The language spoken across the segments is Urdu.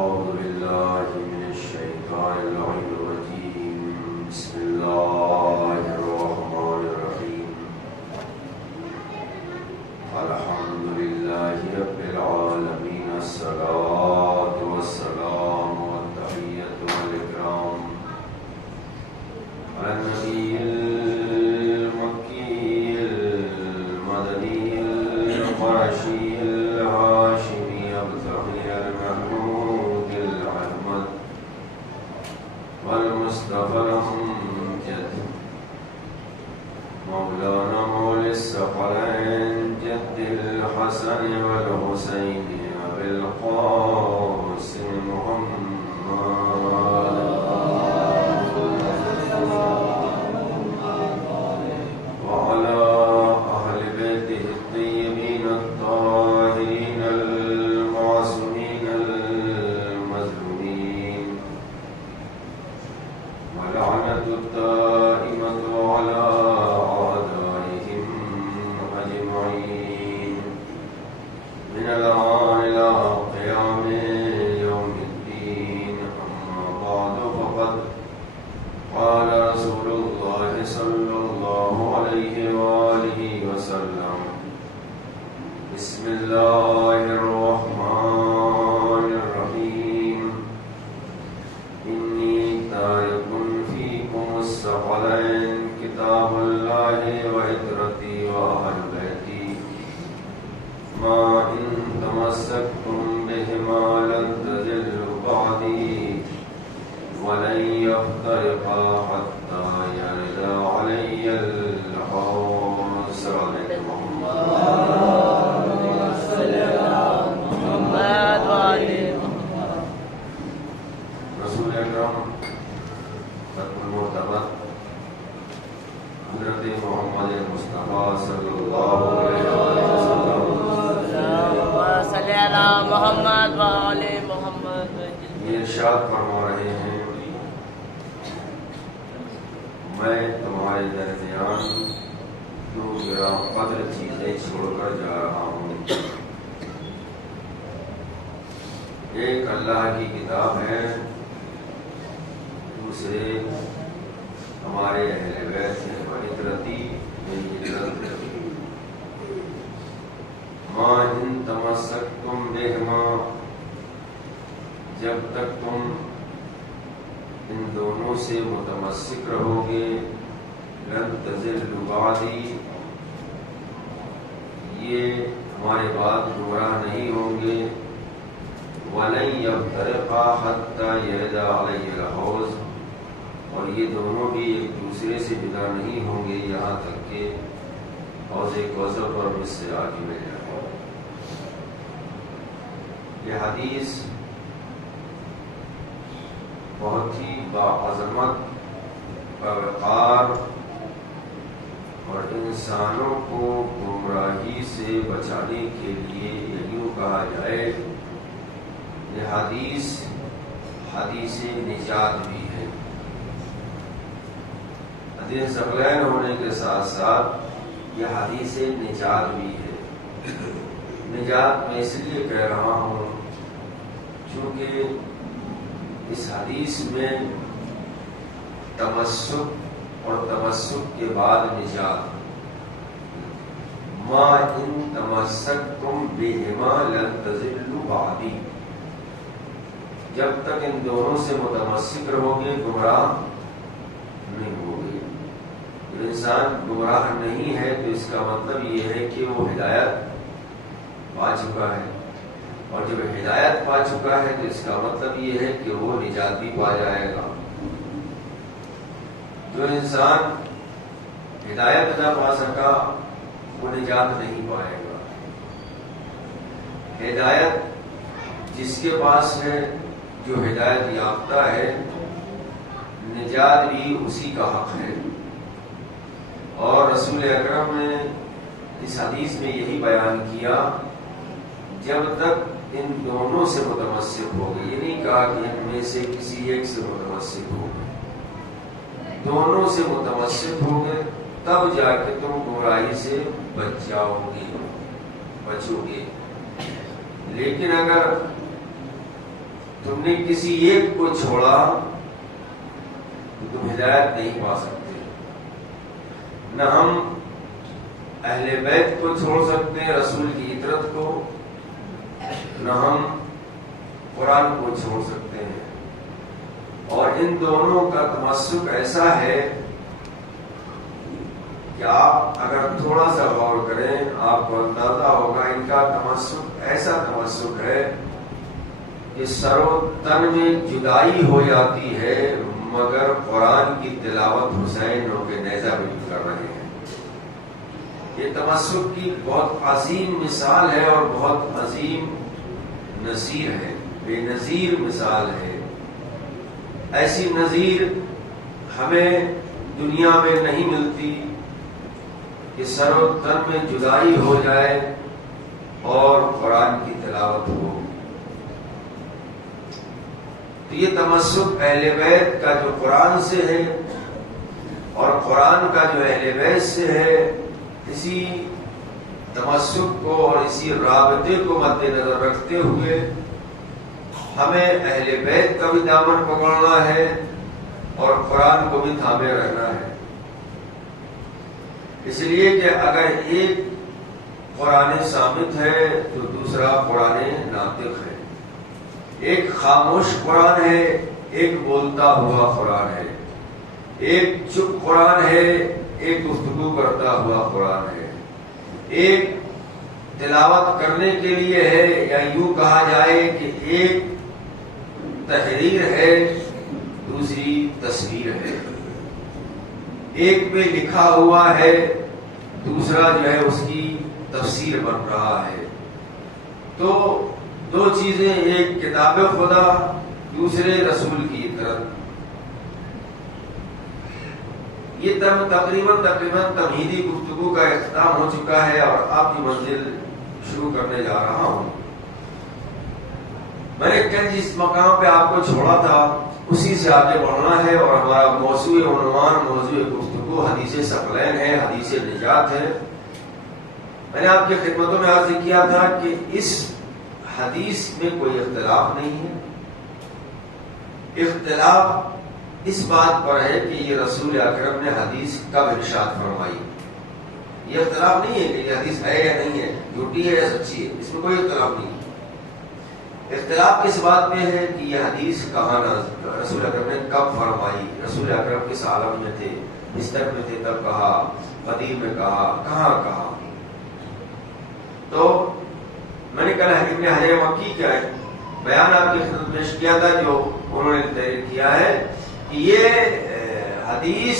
أعوذ بالله من الشيطان اللعين الرجيم. بسم الله الرحمن الرحيم. الحمد لله رب العالمين. الصلاة والسلام والتحية والإكرام على النبي المكي المدني القرشي الهاشمي البتغي المحمود الأحمد والمصطفى الأمجد مولانا مولى الثقلين جد الحسن والحسين أبي القاسم محمد وعلى أهل بيته الطيبين الطاهرين المعصومين المظلومين ولعنة الدائمة على أعدائهم أجمعين من الآن إلى قيام يوم الدين. أما بعد فقد قال رسول الله صلى الله عليه وآله وسلم: بسم الله الرحمن الرحيم. إني تارك فيكم الثقلين كتاب الله وعترتي وأهل بيتي ما إن تمسكتم بهما لن تضلوا بعدي ولن يفترقا حتى يرد علي الحوض. صلى الله عليه رسول اکرم ختم المرتبہ حضرت محمد مصطفیٰ صلی اللہ علیہ وسلم یہ ارشاد فرما رہے ہیں: میں تمہارے درمیان دو گراں قدر چیزیں چھوڑ کر جا رہا ہوں. ایک اللہ کی کتاب ہے، دوسرے ہمارے اہل بیت ہیں. وعترتی میری عترت ہے. ما ان تمسکتم بہما، جب تک تم ان دونوں سے متمسک رہو گے، لن تضلوا بعدی، یہ ہمارے بعد گمراہ نہیں ہوں گے. وَلَن يَفْتَرِقَا حَتَّى يَرِدَ عَلَيَّ الْحَوْض، اور یہ دونوں بھی ایک دوسرے سے جدا نہیں ہوں گے یہاں تک کہ حوض کوثر پر مجھ سے آگے مل جائے. یہ حدیث بہت ہی باعظمت، باوقار اور انسانوں کو گمراہی سے بچانے کے لیے یوں کہا جائے، یہ حدیث حدیث نجات بھی ہے. حدیث ثقلین ہونے کے ساتھ ساتھ یہ حدیث نجات بھی ہے. نجات میں اس لیے کہہ رہا ہوں چونکہ اس حدیث میں تمسک اور تمسک کے بعد نجات. ما ان تمسکتم بہما لن تضلوا بعدی، جب تک ان دونوں سے متمسک رہو گے گمراہ نہیں ہوگے. جب انسان گمراہ نہیں ہے تو اس کا مطلب یہ ہے کہ وہ ہدایت پا چکا ہے، اور جب ہدایت پا چکا ہے تو اس کا مطلب یہ ہے کہ وہ نجات بھی پا جائے گا. جو انسان ہدایت نہ پا سکا وہ نجات نہیں پائے گا. ہدایت جس کے پاس ہے، جو ہدایت یافتہ ہے، نجات بھی اسی کا حق ہے. اور رسول اکرم نے اس حدیث میں یہی بیان کیا، جب تک ان دونوں سے متمسک ہو گئے. یہ نہیں کہا کہ ان میں سے کسی ایک سے متمسک ہو گئے، دونوں سے متمسک ہو گئے تب جا کے تم گمراہی سے بچ جاؤ گے، بچو گے. لیکن اگر تم نے کسی ایک کو چھوڑا تو تم ہدایت نہیں پا سکتے. نہ ہم اہل بیت کو چھوڑ سکتے ہیں، رسول کی اطاعت کو، نہ ہم قرآن کو چھوڑ سکتے ہیں. اور ان دونوں کا تمسک ایسا ہے کہ آپ اگر تھوڑا سا غور کریں آپ کو اندازہ ہوگا ان کا تمسک ایسا تمسک ہے کہ سر و تن میں جدائی ہو جاتی ہے، مگر قرآن کی تلاوت حسین ہو کے نیزہ بھی کر رہے ہیں. یہ تمسک کی بہت عظیم مثال ہے اور بہت عظیم نظیر ہے، بے نظیر مثال ہے. ایسی نظیر ہمیں دنیا میں نہیں ملتی کہ سر و تن میں جدائی ہو جائے اور قرآن کی تلاوت ہو. تو یہ تمسک اہل بیت کا جو قرآن سے ہے اور قرآن کا جو اہل بیت سے ہے، اسی تمسک کو اور اسی رابطے کو مد نظر رکھتے ہوئے ہمیں اہل بیت کا بھی دامن پکڑنا ہے اور قرآن کو بھی تھامے رہنا ہے. اس لیے کہ اگر ایک قرآن صامت ہے تو دوسرا قرآن ناطق ہے. ایک خاموش قرآن ہے، ایک بولتا ہوا قرآن ہے. ایک چپ قرآن ہے، ایک گفتگو کرتا ہوا قرآن ہے. ایک تلاوت کرنے کے لیے ہے، یا یوں کہا جائے کہ ایک تحریر ہے، دوسری تصویر ہے. ایک پہ لکھا ہوا ہے، دوسرا جو ہے اس کی تفسیر بن رہا ہے. تو دو چیزیں، ایک کتاب خدا، دوسرے رسول کی اطاعت. یہ تقریباً تمہیدی گفتگو کا اختتام ہو چکا ہے اور آپ کی منزل شروع کرنے جا رہا ہوں. میں نے کل جس مقام پہ آپ کو چھوڑا تھا اسی سے آگے بڑھنا ہے، اور ہمارا موضوع عنوان، موضوع گفتگو حدیث ثقلین ہے، حدیث نجات ہے. میں نے آپ کی خدمتوں میں عرض کیا تھا کہ اس حدیث میں کوئی اختلاف نہیں ہے. اختلاف اس بات پر ہے کہ یہ رسول اکرم نے حدیث کب ارشاد فرمائی. یہ اختلاف نہیں ہے کہ یہ حدیث ہے یا نہیں ہے، جھوٹی ہے یا سچی ہے، اس میں کوئی اختلاف نہیں ہے. اختلاف کس بات میں ہے کہ یہ حدیث کہاں رسول اکرم نے کب فرمائی، رسول اکرم کس عالم میں تھے، بستر میں تھے تب کہا، قدیم میں کہا، کہاں کہا. تو میں نے کل ابن حجر مکی کا بیان آپ کی خدمت میں پیش کیا تھا جو انہوں نے تحریر کیا ہے کہ یہ حدیث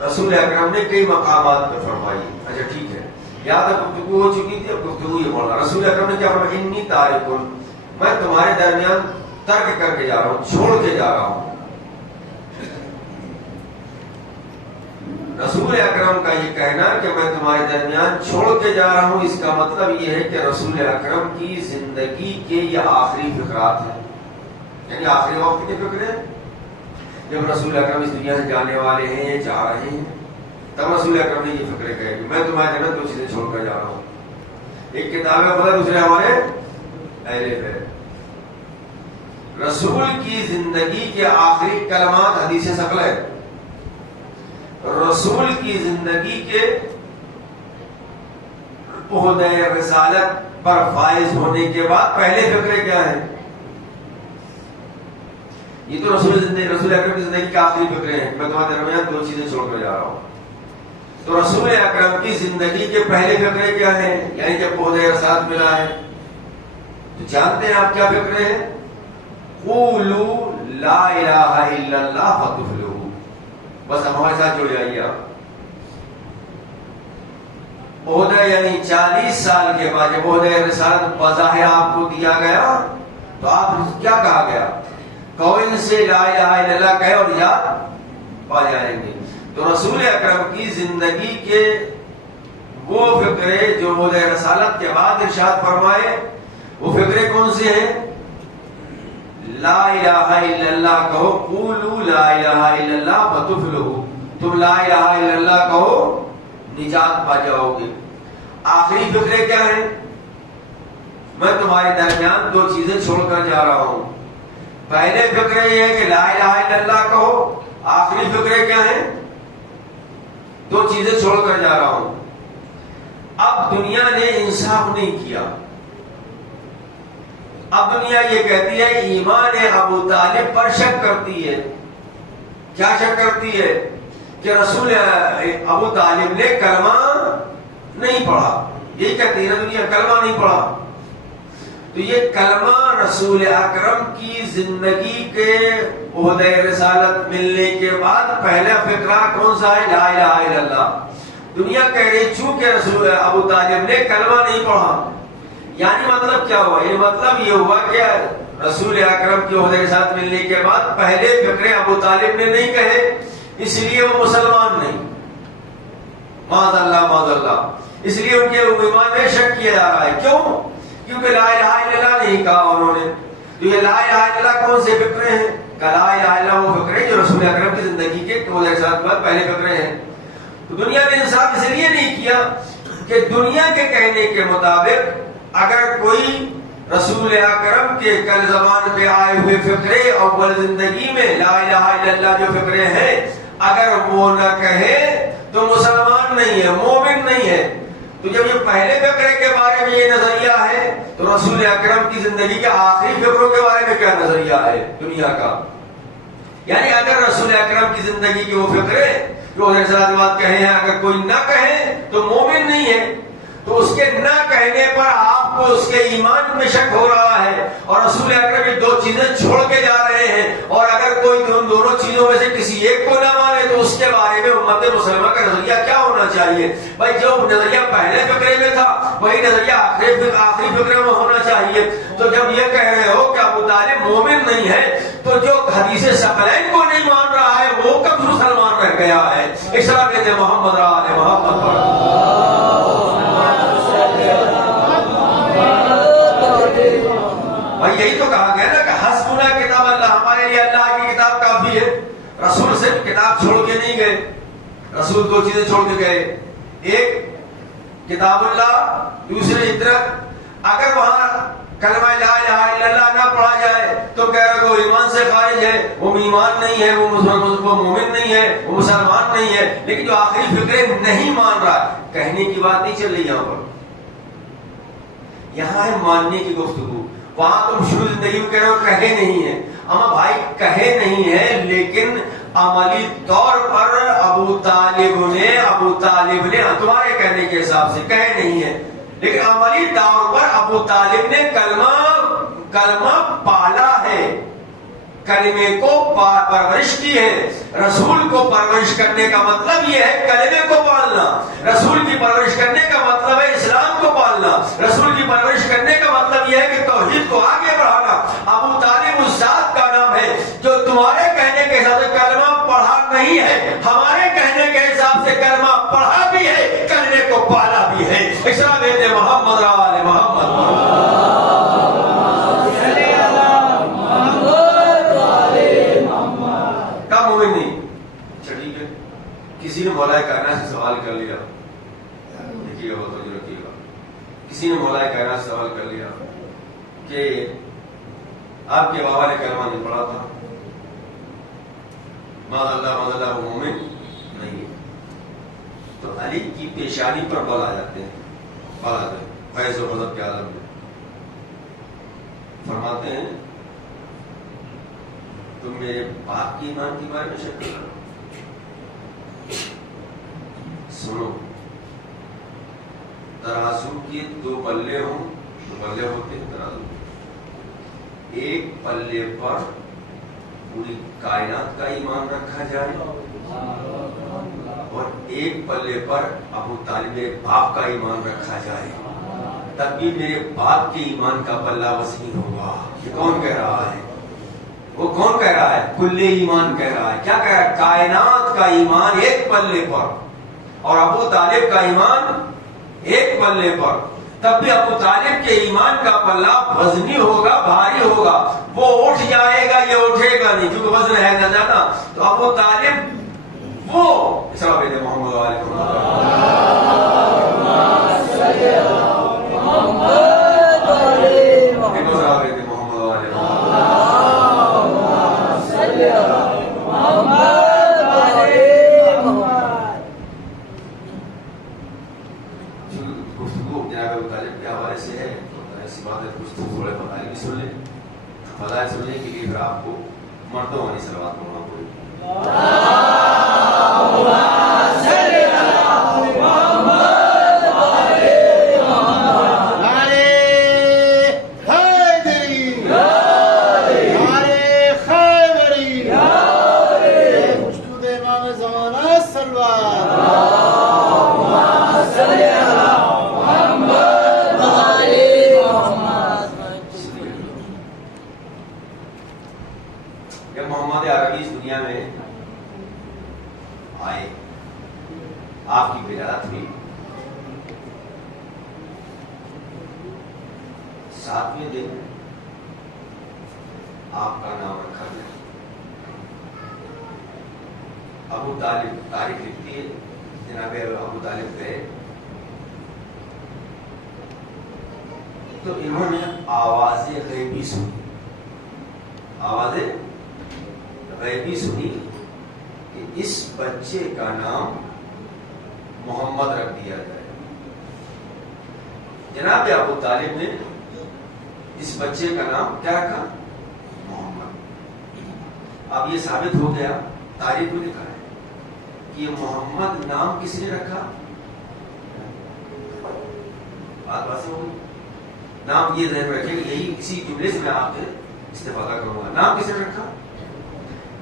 رسول اکرم نے کئی مقامات پہ فرمائی. اچھا ٹھیک ہے، یہاں تک گفتگو ہو چکی تھی، اب گفتگو یہ بولنا. رسول اکرم نے کیا فرمایا؟ انی تارک، میں تمہارے درمیان ترک کر کے جا رہا ہوں، چھوڑ کے جا رہا ہوں. رسول اکرم کا یہ کہنا کہ میں تمہارے درمیان چھوڑ کے جا رہا ہوں، اس کا مطلب یہ ہے کہ رسول اکرم کی زندگی کے یہ آخری فقرات ہیں، یعنی آخری وقت کے فقرے. جب رسول اکرم اس دنیا سے جانے والے ہیں، یہ جا رہے ہیں، تب رسول اکرم نے یہ فقرے کہے کہ میں تمہارے درمیان دو چیزیں چھوڑ کر جا رہا ہوں. ایک کتاب خدا، دوسرے ہمارے اہل بیت. رسول کی زندگی کے آخری کلمات حدیث ثقل ہے. رسول کی زندگی کے عہدہ رسالت پر فائز ہونے کے بعد پہلے فقرے کیا ہیں؟ یہ تو رسول اکرم کی زندگی کے آخری فقرے ہیں. میں تمہارے درمیان دو چیزیں چھوڑ کر جا رہا ہوں. تو رسول اکرم کی زندگی کے پہلے فقرے کیا ہیں؟ یعنی جب عہدہ رسالت ملا ہے تو جانتے ہیں آپ کیا فقرے ہیں؟ قولوا لا الہ الا اللہ فتفلحوا. بس ہمارے ساتھ جڑ جائیے آپ. عہدہ یعنی 40 سال کے بعد جب عہدہ رسالت بظاہر آپ کو دیا گیا تو آپ کیا کہا گیا؟ کہو ان سے لا الہ الا اللہ کہے اور یاد پا جائیں گے. تو رسول اکرم کی زندگی کے وہ فقرے جو عہدہ رسالت کے بعد ارشاد فرمائے، وہ فقرے کون سے ہیں؟ لا الہ الا اللہ کہو، قولوا لا الہ الا اللہ فتفلحوا. تم لا الہ الا اللہ کہو، نجات پا جاؤ گے. آخری فقرے کیا ہیں؟ میں تمہارے درمیان دو چیزیں چھوڑ کر جا رہا ہوں. پہلے فقرے یہ ہے کہ لا الہ الا اللہ کہو، آخری فقرے کیا ہیں؟ دو چیزیں چھوڑ کر جا رہا ہوں. اب دنیا نے انصاف نہیں کیا. اب دنیا یہ کہتی ہے ایمان ابو طالب پر شک کرتی ہے. کیا شک کرتی ہے؟ کہ رسول ابو طالب نے کلمہ نہیں پڑھا. یہی کہتی ہے نا دنیا، کلمہ نہیں پڑھا. تو یہ کلمہ رسول اکرم کی زندگی کے عہدۂ رسالت ملنے کے بعد پہلا فقرہ کون سا ہے؟ لا الہ الا اللہ. دنیا کہہ رہی چونکہ رسول ابو طالب نے کلمہ نہیں پڑھا. یعنی مطلب کیا ہوا؟ یہ مطلب یہ ہوا کہ رسول اکرم کی عہدۂ رسالت ملنے کے بعد پہلے فقرے ابو طالب نے نہیں کہے، اس لیے وہ مسلمان نہیں. معاذ اللہ معاذ اللہ. اس لیے ان کے ایمان میں شک کیا جا رہا ہے. کیوں؟ کیونکہ لا الہ الا اللہ نہیں کہا انہوں نے. تو یہ لا الہ الا اللہ کون سے فقرے ہیں؟ لا الہ الا اللہ وہ فقرے جو رسول اکرم کی زندگی کے عہدۂ رسالت بعد پہلے فقرے ہیں. تو دنیا نے انصاف اس لیے نہیں کیا کہ دنیا کے کہنے کے مطابق اگر کوئی رسول اکرم کے کل زبان پہ آئے ہوئے فقرے اول زندگی میں لا الہ الا اللہ جو فقرے ہیں اگر وہ نہ کہے تو مسلمان نہیں ہے، مومن نہیں ہے. تو جب یہ پہلے فقرے کے بارے میں یہ نظریہ ہے تو رسول اکرم کی زندگی کے آخری فقروں کے بارے میں کیا نظریہ ہے دنیا کا؟ یعنی اگر رسول اکرم کی زندگی کے وہ فقرے جو بات کہے ہیں اگر کوئی نہ کہے تو مومن نہیں ہے. تو اس کے نہ کہنے پر آپ کو اس کے ایمان میں شک ہو رہا ہے اور رسول اکرم یہ دو چیزیں چھوڑ کے جا رہے ہیں. اور اگر کوئی ان دونوں چیزوں میں سے کسی ایک کو نہ مانے تو اس کے بارے میں امت مسلمہ کا نظریہ کیا ہونا چاہیے؟ بھائی جو نظریہ پہلے فقرے میں تھا وہی نظریہ آخری فقرے میں ہونا چاہیے. تو جب یہ کہہ رہے ہو کہ ابو طالب مومن نہیں ہے تو جو حدیث ثقلین کو نہیں مان رہا ہے وہ کب مسلمان رہ گیا ہے؟ اشراق محمد آل محمد پڑھ. بھائی یہی تو کہا گیا نا کہ حسبنا کتاب اللہ، ہمارے لیے اللہ کی کتاب کافی ہے. رسول صرف کتاب چھوڑ کے نہیں گئے، رسول دو چیزیں چھوڑ کے گئے. ایک کتاب اللہ، دوسرے عطرت. اگر وہاں کلمہ لا الہ الا اللہ نہ پڑھا جائے تو کہہ رہا کہ وہ ایمان سے خارج ہے، وہ ایمان نہیں ہے، وہ مومن نہیں ہے، وہ مسلمان نہیں ہے. لیکن جو آخری فقرے نہیں مان رہا، کہنے کی بات نہیں چل رہی یہاں پر. یہاں ہے ماننے کی گفتگو. وہاں تم شروع زندگی میں کہہ رہے ہو کہے نہیں ہے. اما بھائی کہے نہیں ہے لیکن عملی طور پر ابو طالب نے تمہارے کہنے کے حساب سے کہے نہیں ہے لیکن عملی طور پر ابو طالب نے کلمہ پالا ہے، کلمے کو پرورش کی ہے. رسول کو پرورش کرنے کا مطلب یہ ہے کلمے کو پالنا. رسول کی پرورش کرنے کا مطلب ہے اسلام کو پالنا. رسول کی پرورش کرنے کا مطلب یہ ہے کہ توحید کو آگے بڑھانا. ابو طالب اس ذات کا نام ہے جو تمہارے کہنے کے حساب سے کلمہ پڑھا نہیں ہے، ہمارے کہنے کے حساب سے کلمہ پڑھا بھی ہے، کلمے کو پالا بھی ہے. اشراق محمد آل محمد. کسی نے مولا کائنات سے سوال کر لیا، دیکھیے گا تو رکھیے گا، کسی نے مولا کائنات سے سوال کر لیا کہ آپ کے بابا نے کلمہ نہیں پڑھا تھا، معاذ اللہ وہ مومن نہیں ہے. تو علی کی پیشانی پر بل آ جاتے ہیں، فیض و غضب کے عالم میں. فرماتے ہیں تم میرے باپ کی ایمان کے بارے میں شک کرو. سنو، ترازو کے دو پلے ہوں، دو پلے ہوتے ہیں ترازو. ایک پلے پر پوری کائنات کا ایمان رکھا جائے اور ایک پلے پر ابو طالب میرے باپ کا ایمان رکھا جائے، تب بھی میرے باپ کے ایمان کا پلہ وسیع ہوگا. یہ کون کہہ رہا ہے؟ وہ کون کہہ رہا ہے؟ کل ایمان کہہ رہا ہے. کیا کہہ رہا ہے؟ کائنات کا ایمان ایک پلے پر اور ابو طالب کا ایمان ایک پلے پر. تب بھی ابو طالب کے ایمان کا پلہ وزنی ہوگا، بھاری ہوگا. وہ اٹھ جائے گا، یہ اٹھے گا نہیں کیونکہ وزن ہے نہ جانا. تو ابو طالب وہ محمد علیہ گفتگو جناب ابو طالب کے حوالے سے ہے تو ایسی بات ہے کچھ تھوڑے فضائل بھی سن لیں. فضائل سننے کے لیے پھر آپ کو مردوں والی صلوات پڑھنا پڑے گی. جب محمد عربی اس دنیا میں آئے آپ کی ولادت ہوئی 7ویں دن آپ کا نام رکھا گیا. ابو طالب تاریخ لکھتی ہے جناب ابو طالب گئے تو انہوں نے آواز غیبی سنی. آواز غیبی سنی کہ اس بچے کا نام محمد رکھ دیا جائے. جناب ابو طالب نے اس بچے کا نام کیا رکھا؟ محمد. اب یہ ثابت ہو گیا تاریخ میں لکھا ہے کہ یہ محمد نام کس نے رکھا؟ بات واضح ہوگی. نام یہ ذہن میں رکھیں کہ یہی اسی جملے سے میں آپ سے استفادہ کروں گا. نام کس نے رکھا؟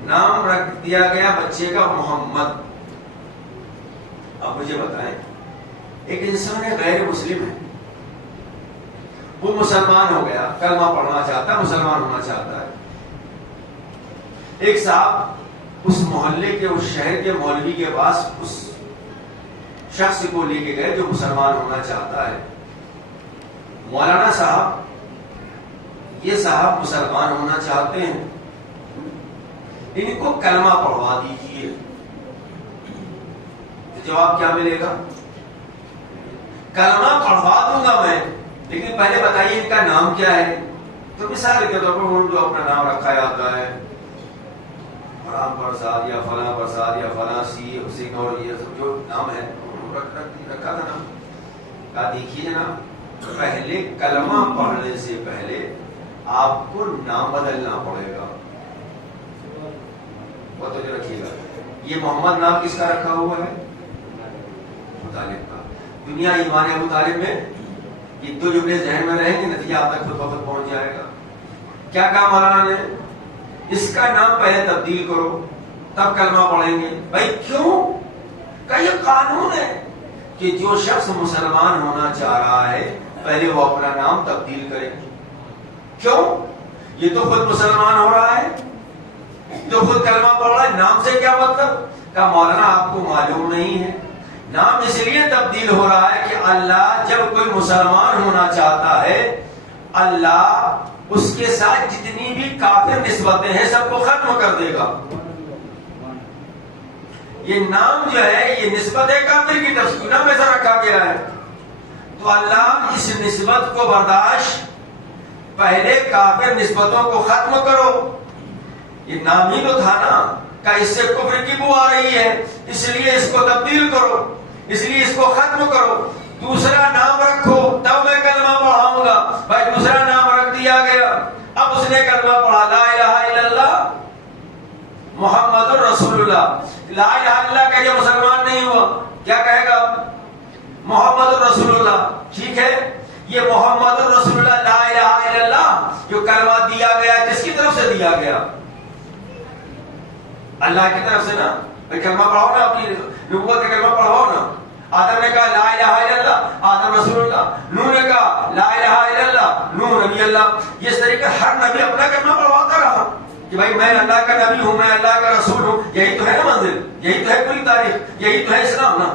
نام رکھ دیا گیا بچے کا محمد. اب مجھے بتائیں ایک انسان ہے غیر مسلم ہے, وہ مسلمان ہو گیا, کلمہ پڑھنا چاہتا ہے, مسلمان ہونا چاہتا ہے. ایک صاحب اس محلے کے اس شہر کے مولوی کے پاس اس شخص کو لے کے گئے جو مسلمان ہونا چاہتا ہے. مولانا صاحب یہ صاحب مسلمان ہونا چاہتے ہیں, ان کو کلمہ پڑھوا دیجیے. تو جواب کیا ملے گا؟ کلمہ پڑھوا دوں گا میں, لیکن پہلے بتائیے ان کا نام کیا ہے. تو مثال کے طور پر انہوں نے جو اپنا نام رکھا جاتا ہے فلاں پرساد یا فلاں پرساد یا فلاں سی حسین اور یہ سب جو نام ہے رکھا تھا نا. کہا دیکھیے نا پہلے کلمہ پڑھنے سے پہلے آپ کو نام بدلنا پڑے گا. توجہ رکھیے گا. یہ محمد نام کس کا رکھا ہوا ہے؟ ابو طالب کا. دنیا ایمان ابو طالب میں یہ دو جملے ذہن میں رہیں گے, نتیجہ آپ تک خود بخود پہنچ جائے گا. کیا کہا مولانا نے؟ اس کا نام پہلے تبدیل کرو تب کلمہ پڑھیں گے. بھائی کیوں؟ کہ یہ قانون ہے کہ جو شخص مسلمان ہونا چاہ رہا ہے پہلے وہ اپنا نام تبدیل کرے. کیوں؟ یہ تو خود مسلمان ہو رہا ہے, جو خود کلمہ پڑھ رہا ہے, نام سے کیا مطلب؟ کہ مولانا آپ کو معلوم نہیں ہے, نام اس لیے تبدیل ہو رہا ہے کہ اللہ جب کوئی مسلمان ہونا چاہتا ہے اللہ اس کے ساتھ جتنی بھی کافر نسبتیں ہیں سب کو ختم کر دے گا. یہ نام جو ہے یہ نسبت کافر کی تفسیر نام ایسا رکھا گیا ہے. تو اللہ اس نسبت کو برداشت, پہلے کافر نسبتوں کو ختم کرو. یہ نام ہی تو تھا نا کہ اس سے کفر کی بو آ رہی ہے, اس لیے اس کو تبدیل کرو, اس لیے اس کو ختم کرو, دوسرا نام رکھو تب میں کلمہ پڑھاؤں گا. بھائی دوسرا نام رکھ دیا گیا, اب اس نے کلمہ پڑھا لا الہ الا اللہ محمد الرسول اللہ. لا الہ الا اللہ کہ یہ مسلمان نہیں ہوا, کیا کہے گا؟ محمد الرسول اللہ. ٹھیک ہے, یہ محمد الرسول اللہ لا الہ الا اللہ جو کلمہ دیا گیا کس کی طرف سے دیا گیا؟ اللہ کی طرف سے نا. کلمہ پڑھاؤ نا, اپنی نبوت کا کلمہ پڑھاؤ نا. آدم نے کہا لا الہ الا اللہ, آدم رسول اللہ. نوح نے کہا لا الہ الا اللہ, نوح نبی اللہ. اس طریقے ہر نبی اپنا کلمہ پڑھواتا رہا کہ بھائی میں اللہ کا نبی ہوں, میں اللہ کا رسول ہوں. یہی تو ہے نا منزل, یہی تو ہے پوری تاریخ, یہی تو ہے اسلام نا.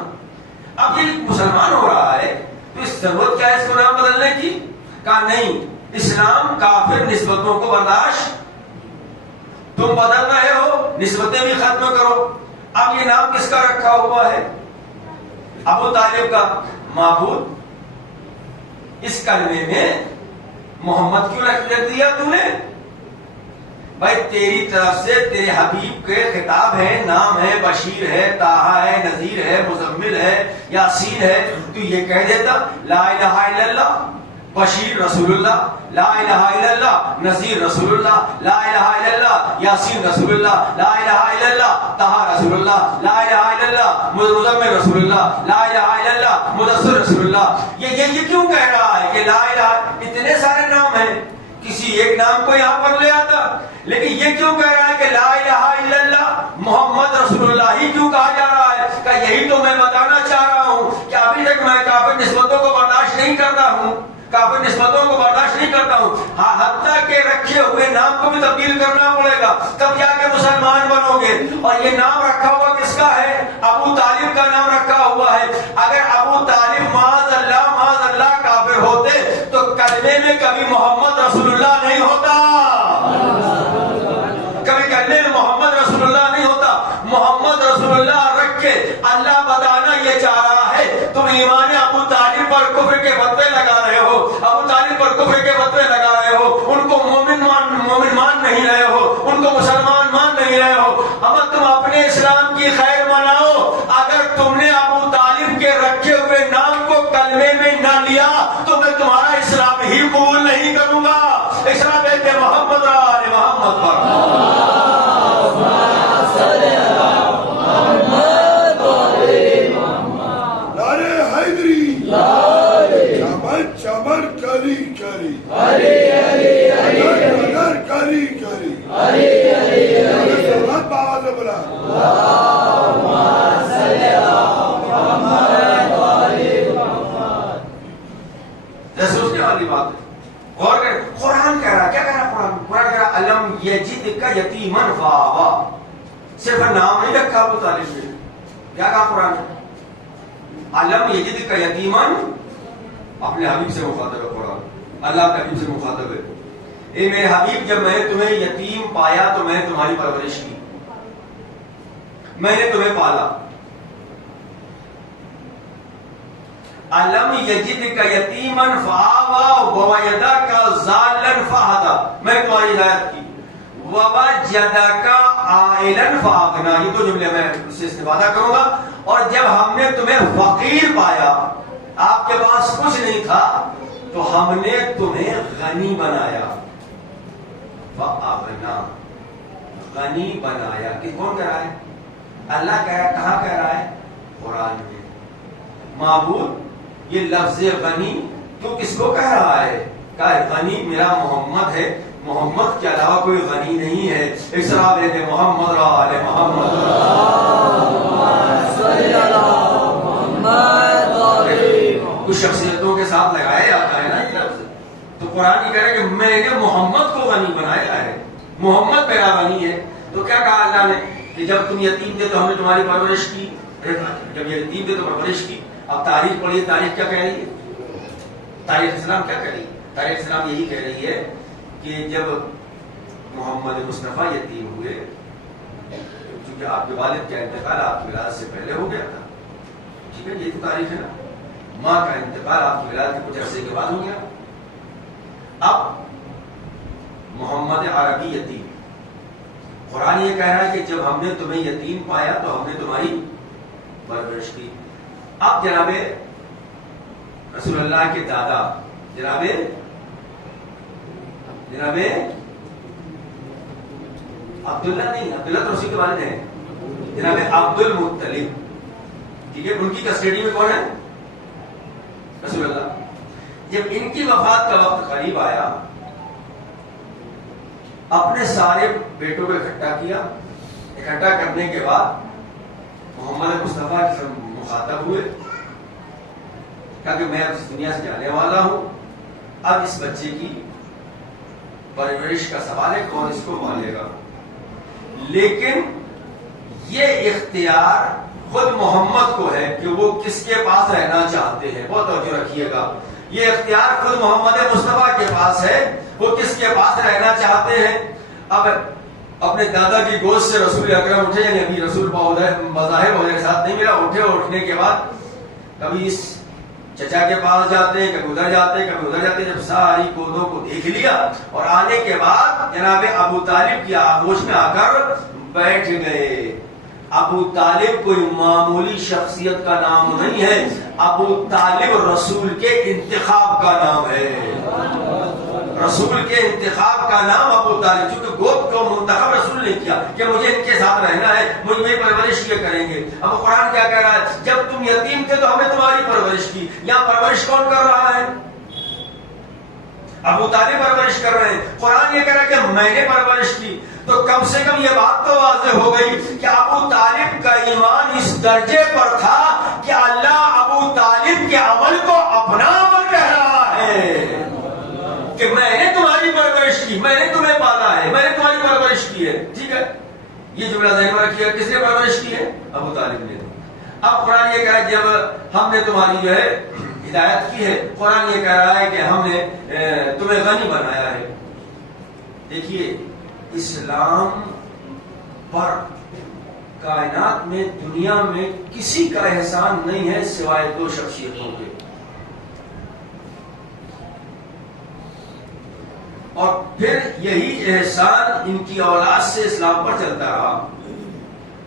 اب یہ مسلمان ہو رہا ہے تو اس ضرورت کیا ہے اس کو نام بدلنے کی؟ کہا نہیں, اسلام کافر نسبتوں کو برداشت, تم بدل رہے ہو, نسبتیں بھی ختم کرو. اب یہ نام کس کا رکھا ہوا ہے؟ ابو طالب کا. معبود اس کلمے میں محمد کیوں رکھ دیا تو نے؟ بھائی تیری طرف سے تیرے حبیب کے خطاب ہے، نام ہے، بشیر ہے، طٰہٰ ہے، نذیر ہے، مزمل ہے، یاسین ہے، تو یہ کہہ دیتا لا الہ الا اللہ بشیر رسول اللہ، لا الہ الا اللہ نذیر رسول اللہ، لا الہ الا اللہ یاسین رسول اللہ، لا الہ الا اللہ طٰہٰ رسول اللہ، لا الہ الا اللہ مزمل رسول اللہ، لا الہ الا اللہ مدثر رسول اللہ۔ یہ کیوں کہہ رہا ہے کہ لا الہ؟ اتنے سارے نام ہیں، کسی ایک نام کو یہاں پر لے آتا، لیکن یہ کیوں کہہ رہا ہے کہ لا الہ الا اللہ محمد رسول اللہ ہی کیوں کہا جا رہا ہے؟ کہ یہی تو میں بتانا چاہ رہا ہوں کہ ابھی تک میں کافر نسبتوں کو برداشت نہیں کرتا ہوں، کافر نسبتوں کو برداشت نہیں کرتا ہوں، حتیٰ کہ رکھے ہوئے نام کو بھی تبدیل کرنا پڑے گا تب جا کے مسلمان بنو گے۔ اور یہ نام رکھا ہوا کس کا ہے؟ ابو طالب کا نام رکھا ہوا ہے۔ اگر ابو طالب معاذ اللہ کافر ہوتے تو کلمے میں کبھی محمد رسول اللہ نہیں ہوتا، کبھی کلمے میں محمد رسول اللہ نہیں ہوتا۔ محمد رسول اللہ رکھ کے اللہ بتانا یہ چاہ رہا ہے تم ایمان ابو طالب پر کفر کے فتوے لگا رہے ہو، ابو طالب پر کفر کے فتوے لگا رہے ہو، ان کو مومن مان نہیں رہے ہو، ان کو مسلمان مان نہیں رہے ہو۔ اب تم اپنے اسلام کی خیر مناؤ، اگر تم نے ابو طالب کے رکھے ہوئے نام کو کلمے میں نہ لیا تو میں تمہارا اسلام ہی قبول نہیں کروں گا۔ اسلام ہے محمد آل محمد پر چمر کری کری ہری ہری ہری کری کری ہری ہری ہری باواز بلا اللہم صلی علی محمد وعلی محمد۔ جیسے اس کے والی بات ہے، غور کریں قرآن کہہ رہا، کیا کہہ رہا قرآن کہہ رہا الم یجدک یتیما فآویٰ، صرف نام نہیں رکھا ابو طالب نے، کیا کہا قرآن نے؟ الم یجدک یتیما، اپنے حبیب سے مخاطب ہے قرآن، اللہ کے حبیب سے مخاطب ہے، اے میرے حبیب جب میں نے تمہیں یتیم پایا تو میں نے تمہاری پرورش کی، میں نے تمہیں پالا۔ الم یجدک یتیما فآویٰ ووجدک ضالا فہدیٰ، میں نے تمہاری ہدایت کی، ووجدک عائلا فاغنیٰ، یہ دو جملے میں اس سے استفادہ کروں گا۔ اور جب ہم نے تمہیں فقیر پایا، آپ کے پاس کچھ نہیں تھا تو ہم نے تمہیں غنی بنایا، فأغنیٰ، غنی بنایا۔ کہ کون کہہ رہا ہے؟ اللہ کہہ رہا ہے، کہاں کہہ رہا ہے؟ قرآن میں۔ معبود یہ لفظ غنی تو کس کو کہہ رہا ہے؟ کہ غنی میرا محمد ہے، محمد کے علاوہ کوئی غنی نہیں ہے۔ اسراء بن محمد آل محمد صلی اللہ محمد، کچھ شخصیتوں کے ساتھ لگایا جاتا ہے نا لفظ، تو قرآن یہ کہہ رہا ہے کہ میں نے محمد کو غنی بنایا ہے، محمد میرا غنی ہے۔ تو کیا کہا اللہ نے کہ جب تم یتیم تھے تو ہم نے تمہاری پرورش کی، جب یتیم تھے تو پرورش کی۔ اب تاریخ پڑھیے، تاریخ کیا کہہ رہی ہے؟ تاریخ اسلام کیا کہہ رہی ہے؟ تاریخ اسلام یہی کہہ رہی ہے کہ جب محمد مصطفیٰ یتیم ہوئے، چونکہ آپ کے والد کا انتقال آپ کی ولادت سے پہلے ہو گیا تھا، ٹھیک ہے، یہ تو تاریخ ہے نا، ماں کا انتقال آپ کی ولادت کے کچھ عرصے کے بعد ہو گیا۔ اب محمد عربی یتیم، قرآن یہ کہہ رہا ہے کہ جب ہم نے تمہیں یتیم پایا تو ہم نے تمہاری پرورش کی۔ اب جناب رسول اللہ کے دادا جناب عبداللہ نہیں، عبداللہ تو اسی کے والد ہیں، جناب عبد المطلب، ٹھیک ہے، ان کی کسٹڈی میں کون ہے؟ رسول اللہ۔ جب ان کی وفات کا وقت قریب آیا، اپنے سارے بیٹوں کو اکٹھا کیا، اکٹھا کرنے کے بعد محمد مصطفیٰ کے مخاطب ہوئے، کہا کہ میں اب اس دنیا سے جانے والا ہوں، اب اس بچے کی پرورش کا سوال ہے، کون اس کو پالے گا؟ لیکن یہ اختیار خود محمد کو ہے کہ وہ کس کے پاس رہنا چاہتے ہیں، بہت توجہ رکھیے گا، یہ اختیار خود محمد مصطفیٰ کے پاس ہے، وہ کس کے پاس رہنا چاہتے ہیں۔ اب اپنے دادا کی گود سے رسول اکرم اٹھے، یعنی ابھی رسول مظاہر وغیرہ کے ساتھ نہیں ملا، اٹھے اور اٹھنے کے بعد کبھی اس چچا کے پاس جاتے ہیں، کبھی ادھر جاتے ہیں، کبھی ادھر جاتے ہیں. جب ساری کوتوں کو دیکھ لیا اور آنے کے بعد جناب ابو طالب کی آغوش میں آ کر بیٹھ گئے. ابو طالب کوئی معمولی شخصیت کا نام نہیں ہے، ابو طالب رسول کے انتخاب کا نام ہے. رسول کے انتخاب کا نام ابو طالب، چونکہ گود کو منتخب رسول نے کیا کہ مجھے ان کے ساتھ رہنا ہے، مجھ میں پرورش یہ کریں گے. اب قرآن کیا کہہ رہا ہے؟ جب تم یتیم تھے تو ہم نے تمہاری پرورش کی. یہاں پرورش کون کر رہا ہے؟ ابو طالب پرورش کر رہے ہیں. قرآن یہ کہہ رہا ہے کہ میں نے پرورش کی. تو کم سے کم یہ بات تو واضح ہو گئی کہ ابو طالب کا ایمان اس درجے پر تھا کہ اللہ ابو طالب کے عمل کو اپنا عمل کہہ رہا ہے کہ میں نے تمہاری پرورش کی، میں نے تمہیں پالا ہے، میں نے تمہاری پرورش کی ہے. ٹھیک ہے، یہ جملہ ذہن میں رکھیے. کس نے پرورش کی ہے؟ ابو طالب نے. اب قرآن یہ کہہ رہا ہے جب ہم نے تمہاری جو ہے ہدایت کی ہے، قرآن یہ کہہ رہا ہے کہ ہم نے تمہیں غنی بنایا ہے. دیکھیے، اسلام پر کائنات میں، دنیا میں کسی کا احسان نہیں ہے سوائے دو شخصیتوں کے. اور پھر یہی احسان ان کی اولاد سے اسلام پر چلتا رہا.